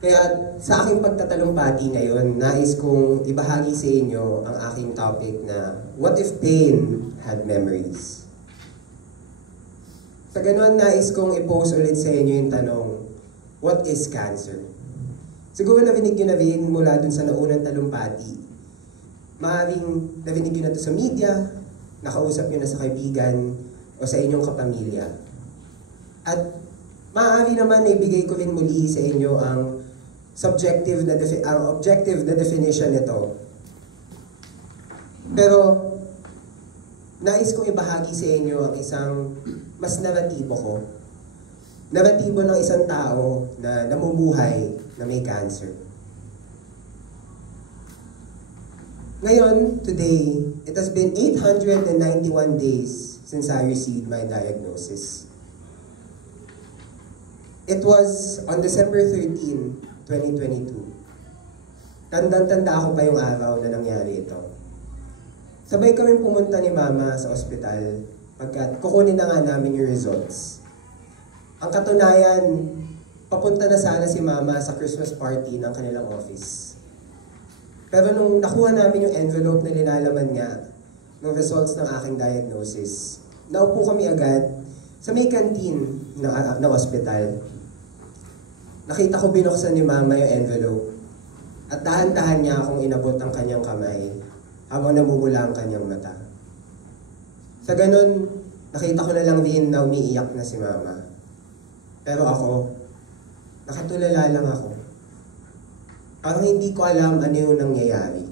Kaya sa aking pagtatalumpati ngayon, nais kong ibahagi sa inyo ang aking topic na What if pain had memories? Sa ganun, nais kong i-pose ulit sa inyo yung tanong, what is cancer? Siguro narinig nyo na rin mula dun sa naunang talumpati. Maaaring narinig nyo na to sa media, nakausap nyo na sa kaibigan o sa inyong kapamilya. At maaari naman na ibigay ko rin muli sa inyo ang objective na definition nito. Pero nais kong ibahagi sa inyo ang isang mas naratibo ko. Naratibo ng isang tao na namumuhay na may cancer. Ngayon, today, it has been 891 days since I received my diagnosis. It was on December 13, 2022. Tandang-tanda ako pa yung araw na nangyari ito. Sabay kami pumunta ni Mama sa ospital pagkat kukunin na nga namin yung results. Ang katunayan, papunta na sana si Mama sa Christmas party ng kanilang office. Pero nung nakuha namin yung envelope na linalaman niya ng results ng aking diagnosis, naupo kami agad sa may canteen ng ospital. Nakita ko binuksan ni Mama yung envelope at dahan-dahan niya akong inabot ang kanyang kamay habang namumula ang kanyang mata. Sa ganun, nakita ko na lang din na umiiyak na si Mama. Pero ako, nakatulala lang ako. Parang hindi ko alam ano yung nangyayari.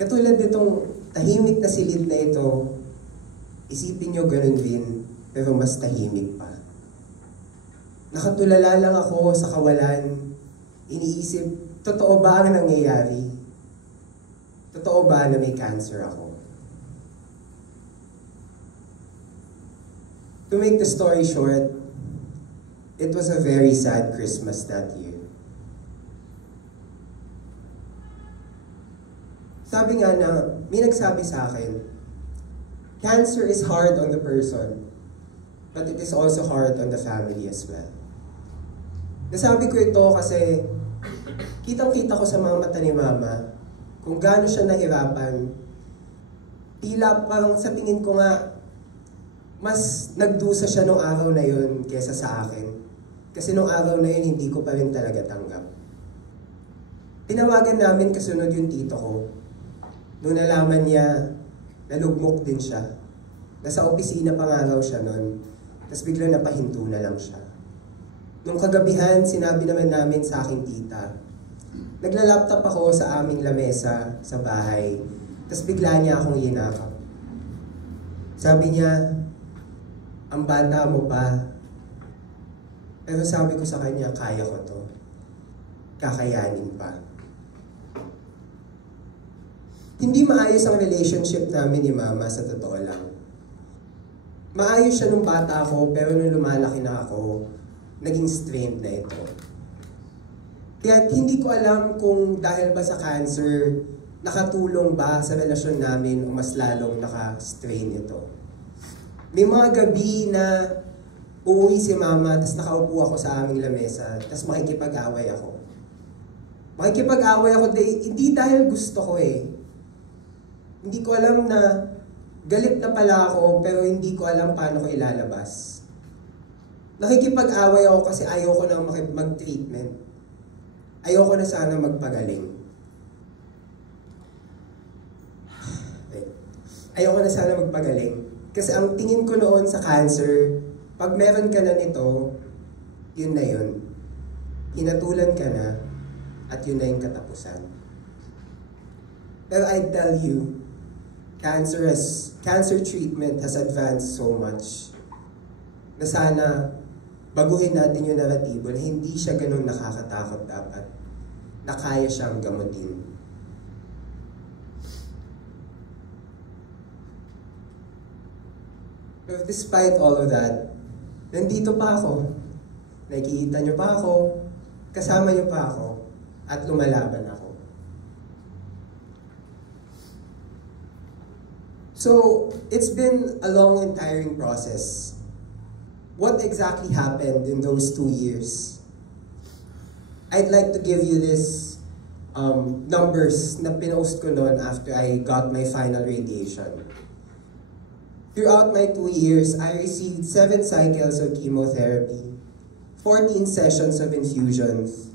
Katulad nitong tahimik na silid na ito, isipin nyo ganun din, pero mas tahimik pa. Nakatulala lang ako sa kawalan, iniisip, totoo ba ang nangyayari? Totoo ba na may cancer ako? To make the story short, it was a very sad Christmas that year. Sabi nga na, may nagsabi sa akin, cancer is hard on the person, but it is also hard on the family as well. Nasabi ko ito kasi kitang-kita ko sa mga mata ni Mama kung gaano siya nahirapan. Tila parang sa tingin ko nga, mas nagdusa siya nung araw na yun kesa sa akin. Kasi nung araw na yun, hindi ko pa rin talaga tanggap. Tinawagan namin kasunod yung tito ko. Nung nalaman niya, nalugmok din siya. Nasa opisina pa nga raw siya nun. Tapos biglang napahinto na lang siya. Nung kagabihan, sinabi naman namin sa aking tita, nagla-laptop ako sa aming lamesa sa bahay. Tapos bigla niya akong yinakap. Sabi niya, ang bata mo pa. Pero sabi ko sa kanya, kaya ko to. Kakayanin pa. Hindi maayos ang relationship namin ni Mama sa totoo lang. Maayos siya nung bata ako, pero nung lumalaki na ako, naging strained na ito. Kaya hindi ko alam kung dahil ba sa cancer, nakatulong ba sa relasyon namin o mas lalong naka-strain ito. May mga gabi na uuwi si Mama, tapos nakaupo ako sa aming lamesa, tapos makikipag-away ako. Makikipag-away ako, hindi dahil gusto ko eh. Hindi ko alam na galit na pala ako, pero hindi ko alam paano ko ilalabas. Nakikipag-away ako kasi ayoko na mag-treatment. Ayoko na sana magpagaling. Ayoko na sana magpagaling. Kasi ang tingin ko noon sa cancer, pag meron ka na nito, yun na yun. Hinatulan ka na, at yun na yung katapusan. Pero I tell you, cancer treatment has advanced so much na sana baguhin natin yung naratibo na hindi siya ganun nakakatakot dapat, na kaya siyang gamutin. But despite all of that, nandito pa ako. Nakikita niyo pa ako, kasama niyo pa ako, at lumalaban ako. So, it's been a long and tiring process. What exactly happened in those 2 years? I'd like to give you this numbers na pinost ko noon after I got my final radiation. Throughout my 2 years, I received 7 cycles of chemotherapy, 14 sessions of infusions,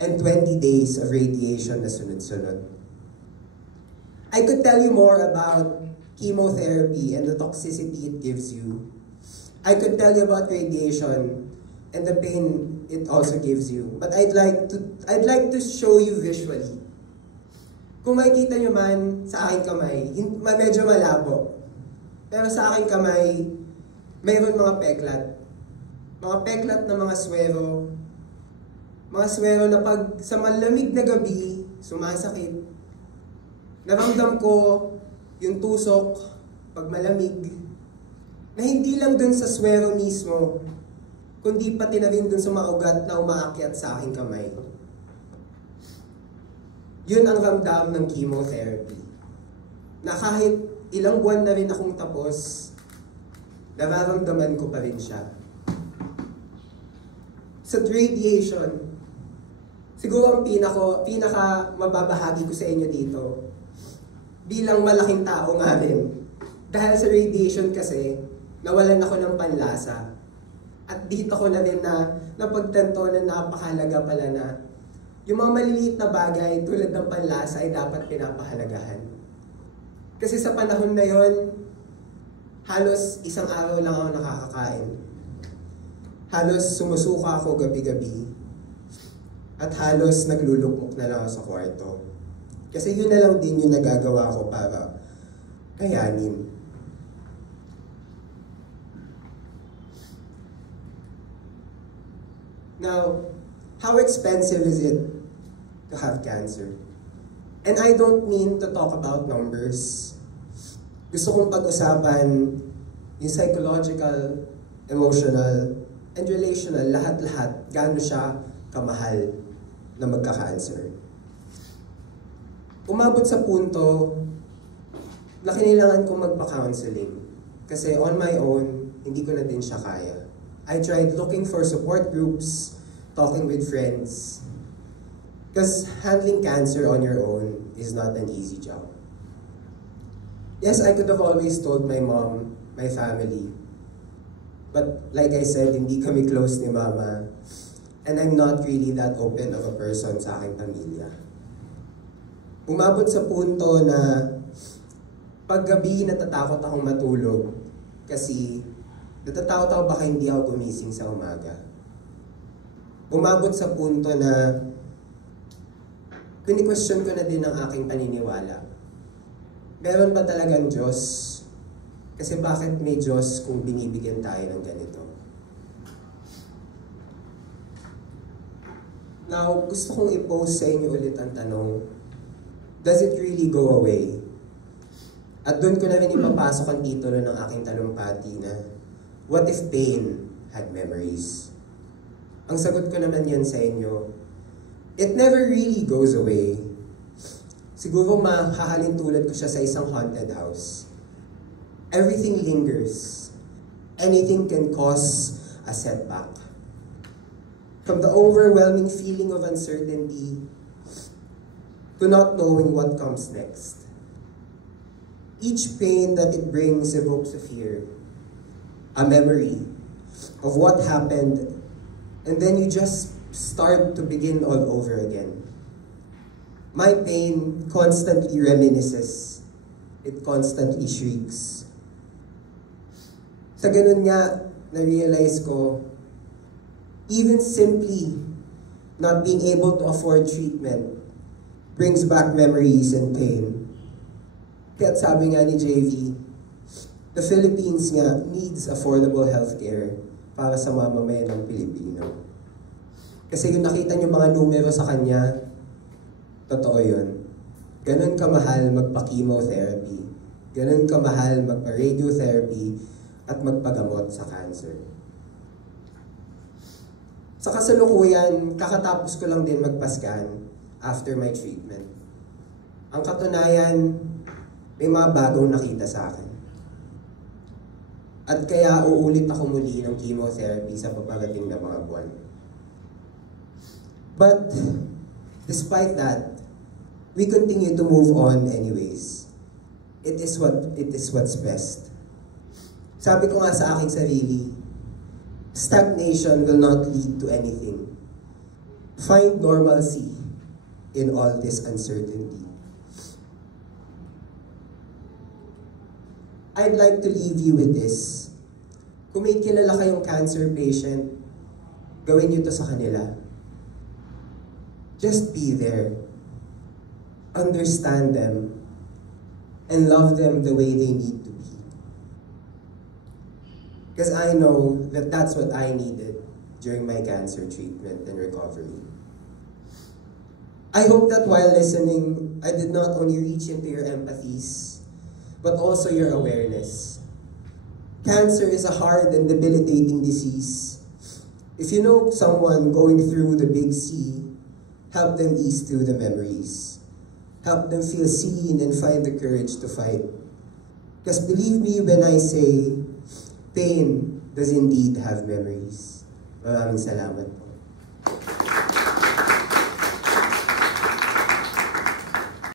and 20 days of radiation na sunod-sunod. I could tell you more about chemotherapy and the toxicity it gives you. I could tell you about radiation and the pain it also gives you. But I'd like to show you visually. Kung makikita nyo man sa aking kamay, medyo malabo. Pero sa aking kamay, mayroon mga peklat. Mga peklat na mga swero. Mga swero na pag sa malamig na gabi, sumasakit. Naramdam ko yung tusok pag malamig. Na hindi lang dun sa swero mismo, kundi pati na rin dun sa mga ugat na umaakyat sa aking kamay. Yun ang ramdam ng chemotherapy. Na kahit ilang buwan na rin akong tapos, nararamdaman ko pa rin siya. Sa radiation, siguro ang pinaka mababahagi ko sa inyo dito, bilang malaking tao nga rin, dahil sa radiation kasi, nawalan ako ng panlasa. At dito ko na rin na napagtanto na napakahalaga pala na yung mga maliliit na bagay tulad ng panlasa ay dapat pinapahalagahan. Kasi sa panahon na yon, halos isang araw lang ako nakakakain. Halos sumusuka ako gabi-gabi. At halos naglulupok na lang ako sa kwarto. Kasi yun na lang din yung nagagawa ko para kayanin. Now, how expensive is it to have cancer? And I don't mean to talk about numbers. Gusto kong pag-usapan yung psychological, emotional, and relational, lahat-lahat, gaano siya kamahal na magka-cancer. Umabot sa punto na kinailangan kong magpa-counseling. Kasi on my own, hindi ko na din siya kaya. I tried looking for support groups, talking with friends. Because handling cancer on your own is not an easy job. Yes, I could have always told my mom, my family. But like I said, hindi kami close ni Mama. And I'm not really that open of a person sa aking pamilya. Umabot sa punto na paggabi natatakot akong matulog kasi natatakot ako baka hindi ako gumising sa umaga. Umabot sa punto na kini-question ko na din ang aking paniniwala. Meron ba talagang Diyos? Kasi bakit may Diyos kung binibigyan tayo ng ganito? Now, gusto kong i-pose sa inyo ulit ang tanong, does it really go away? At doon ko na rin ipapasok ang titulo ng aking talumpati na, what if pain had memories? Ang sagot ko naman yan sa inyo, it never really goes away. Siguro mahahalin tulad ko siya sa isang haunted house. Everything lingers. Anything can cause a setback. From the overwhelming feeling of uncertainty to not knowing what comes next. Each pain that it brings evokes a fear, a memory of what happened, and then you just start to begin all over again. My pain constantly reminisces. It constantly shrieks. Sa ganun nga, na-realize ko, even simply not being able to afford treatment brings back memories and pain. Kaya sabi nga ni JV, the Philippines nga needs affordable healthcare para sa mamamayan ng Pilipino. Kasi yung nakita niyo mga numero sa kanya, totoo yun. Ganun kamahal magpa-chemotherapy. Ganun kamahal magpa-radiotherapy at magpagamot sa cancer. Sa kasalukuyan, kakatapos ko lang din magpa-scan after my treatment. Ang katunayan, may mga bagong nakita sa akin. At kaya uulit ako muli ng chemotherapy sa paparating na mga buwan. But despite that, we continue to move on anyways. It is what's best. Sabi ko nga sa aking sarili, stagnation will not lead to anything. Find normalcy in all this uncertainty. I'd like to leave you with this. Kung may kilala kayong cancer patient, gawin niyo to sa kanila. Just be there. Understand them. And love them the way they need to be. Because I know that that's what I needed during my cancer treatment and recovery. I hope that while listening, I did not only reach into your empathies, but also your awareness. Cancer is a hard and debilitating disease. If you know someone going through the big C, help them ease through the memories. Help them feel seen and find the courage to fight. Because believe me when I say, pain does indeed have memories. Maraming salamat po.